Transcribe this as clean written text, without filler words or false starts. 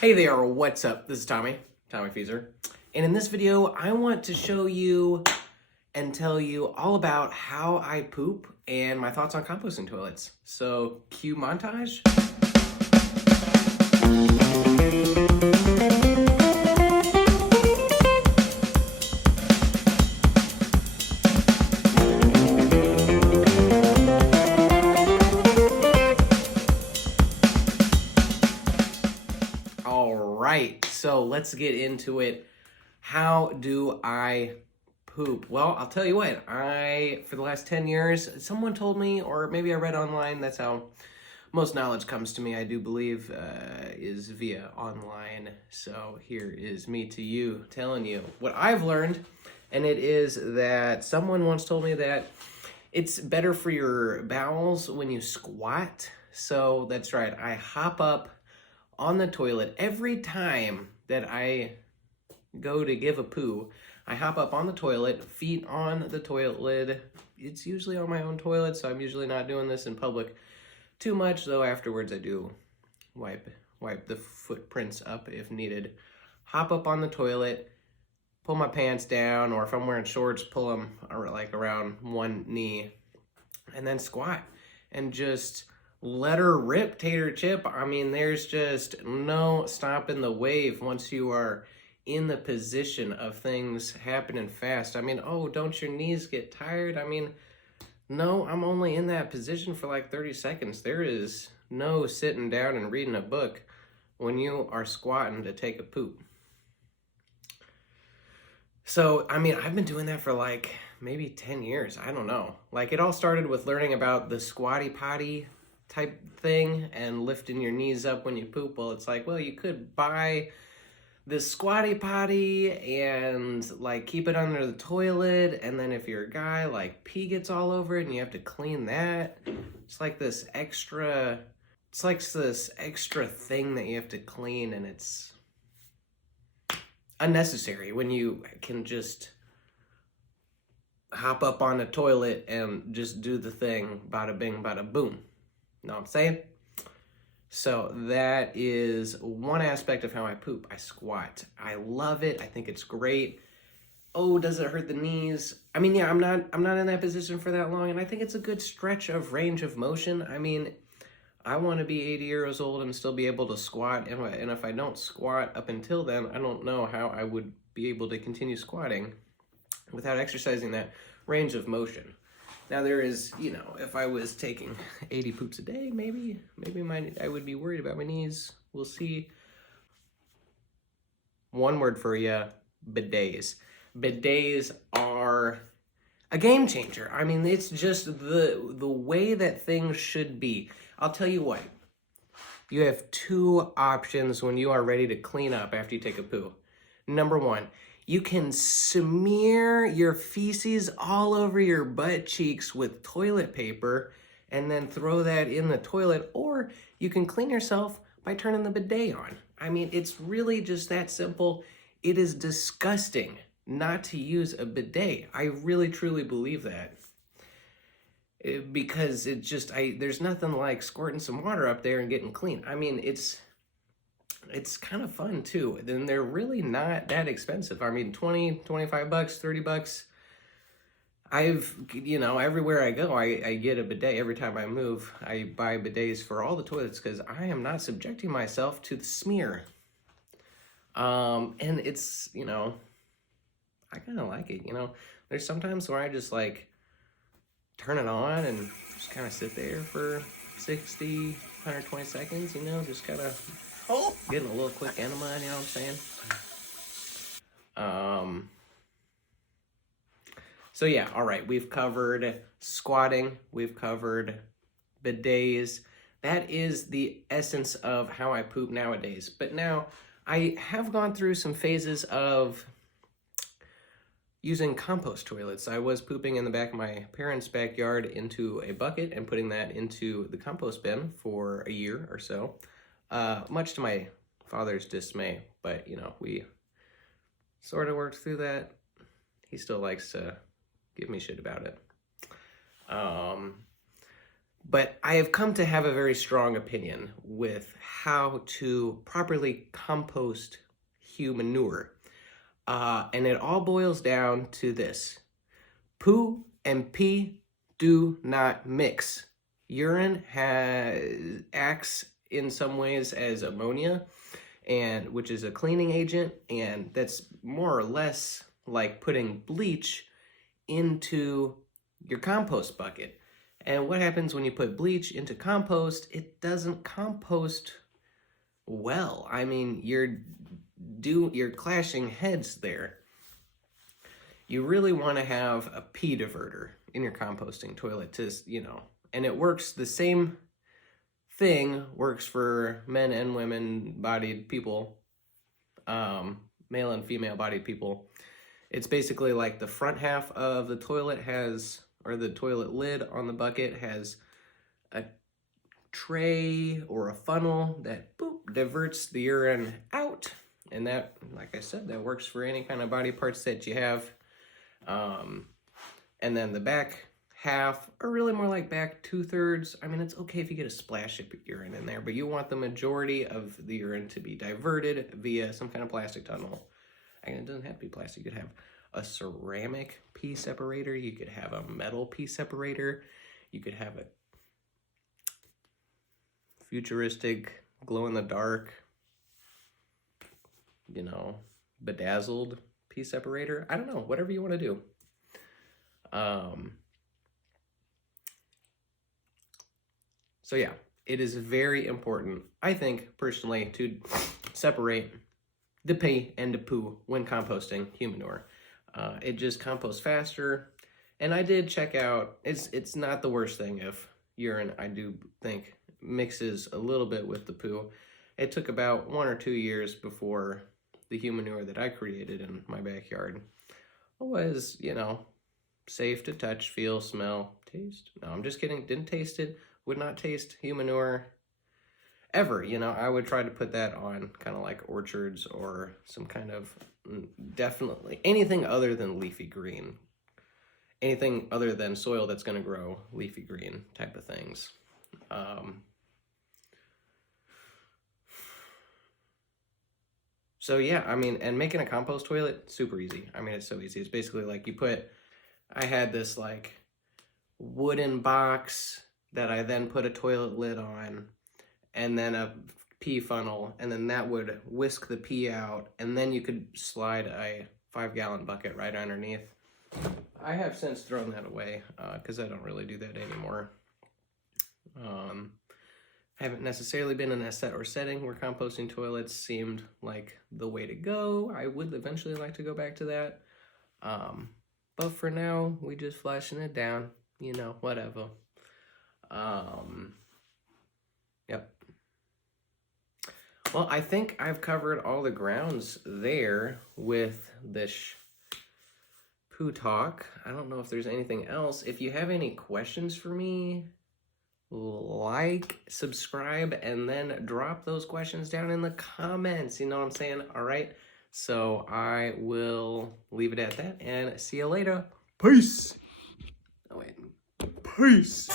Hey there, what's up? This is Tommy Feezer. And in this video, I want to show you and tell you all about how I poop and my thoughts on composting toilets. So, cue montage. All right, so let's get into it. How do I poop? Well, I'll tell you what, for the last 10 years, someone told me, or maybe I read online, that's how most knowledge comes to me, I do believe, is via online. So here is me to you, telling you what I've learned, and it is that someone once told me that it's better for your bowels when you squat. So that's right, I hop up on the toilet every time that I go to give a poo. I hop up on the toilet, feet on the toilet lid. It's usually on my own toilet, so I'm usually not doing this in public too much, though afterwards I do wipe the footprints up if needed. Hop up on the toilet, pull my pants down, or if I'm wearing shorts, pull them like around one knee, and then squat and just let her rip, tater chip. I mean, there's just no stopping the wave once you are in the position of things happening fast. I mean, oh, don't your knees get tired? I mean, no, I'm only in that position for like 30 seconds. There is no sitting down and reading a book when you are squatting to take a poop. So, I mean, I've been doing that for like maybe 10 years. I don't know. Like, it all started with learning about the squatty potty type thing and lifting your knees up when you poop. Well, it's like, well, you could buy this squatty potty and like keep it under the toilet, and then if you're a guy, like pee gets all over it and you have to clean that. It's like this extra thing that you have to clean, and it's unnecessary when you can just hop up on the toilet and just do the thing, bada bing, bada boom. Know what I'm saying? So that is one aspect of how I poop. I squat. I love it. I think it's great. Oh, does it hurt the knees? I mean, yeah, I'm not in that position for that long, and I think it's a good stretch of range of motion. I mean, I want to be 80 years old and still be able to squat, and if I don't squat up until then, I don't know how I would be able to continue squatting without exercising that range of motion. Now there is, if I was taking 80 poops a day, maybe I would be worried about my knees. We'll see. One word for you, bidets. Bidets are a game changer. I mean, it's just the way that things should be. I'll tell you what. You have two options when you are ready to clean up after you take a poo. Number one, you can smear your feces all over your butt cheeks with toilet paper and then throw that in the toilet, or you can clean yourself by turning the bidet on. I mean, it's really just that simple. It is disgusting not to use a bidet. I really, truly believe that. Because it just, there's nothing like squirting some water up there and getting clean. I mean, it's kind of fun too. Then they're really not that expensive. I mean, 20, 25 bucks, 30 bucks. Everywhere I go, I get a bidet. Every time I move, I buy bidets for all the toilets because I am not subjecting myself to the smear. And it's, I kind of like it, There's sometimes where I just like turn it on and just kind of sit there for 60, 120 seconds, just kind of getting a little quick enema, you know what I'm saying? So yeah, all right, we've covered squatting, we've covered bidets. That is the essence of how I poop nowadays. But now, I have gone through some phases of using compost toilets. I was pooping in the back of my parents' backyard into a bucket and putting that into the compost bin for a year or so. Much to my father's dismay, but we sort of worked through that. He still likes to give me shit about it. But I have come to have a very strong opinion with how to properly compost human manure. And it all boils down to this. Poo and pee do not mix. Urine acts in some ways as ammonia, and which is a cleaning agent, and that's more or less like putting bleach into your compost bucket. And what happens when you put bleach into compost? It doesn't compost well. I mean, you're clashing heads there. You really want to have a pee diverter in your composting toilet to, and it works the same thing works for men and women bodied people, male and female bodied people. It's basically like the front half of the toilet has, or the toilet lid on the bucket has a tray or a funnel that diverts the urine out. And that, like I said, that works for any kind of body parts that you have. And then the back half, or really more like back 2/3. I mean, it's okay if you get a splash of urine in there, but you want the majority of the urine to be diverted via some kind of plastic tunnel. And it doesn't have to be plastic. You could have a ceramic pee separator. You could have a metal pee separator. You could have a futuristic, glow-in-the-dark, bedazzled pee separator. I don't know, whatever you want to do. So yeah, it is very important, I think, personally, to separate the pee and the poo when composting human manure. It just composts faster. And I did check out, it's not the worst thing if urine, I do think, mixes a little bit with the poo. It took about 1 or 2 years before the human manure that I created in my backyard was, safe to touch, feel, smell, taste. No, I'm just kidding. Didn't taste it. Would not taste human manure ever. I would try to put that on kind of like orchards or some kind of, definitely anything other than leafy green. Anything other than soil that's going to grow leafy green type of things. So yeah, I mean, and making a compost toilet, super easy. I mean, it's so easy. It's basically like I had this like wooden box that I then put a toilet lid on, and then a pee funnel, and then that would whisk the pee out, and then you could slide a 5-gallon bucket right underneath. I have since thrown that away because I don't really do that anymore. I haven't necessarily been in a setting where composting toilets seemed like the way to go. I would eventually like to go back to that. But for now, we just flushing it down, whatever. Yep. Well, I think I've covered all the grounds there with this poo talk. I don't know if there's anything else. If you have any questions for me, like, subscribe, and then drop those questions down in the comments. You know what I'm saying? All right. So I will leave it at that and see you later. Peace. Oh, wait. Peace.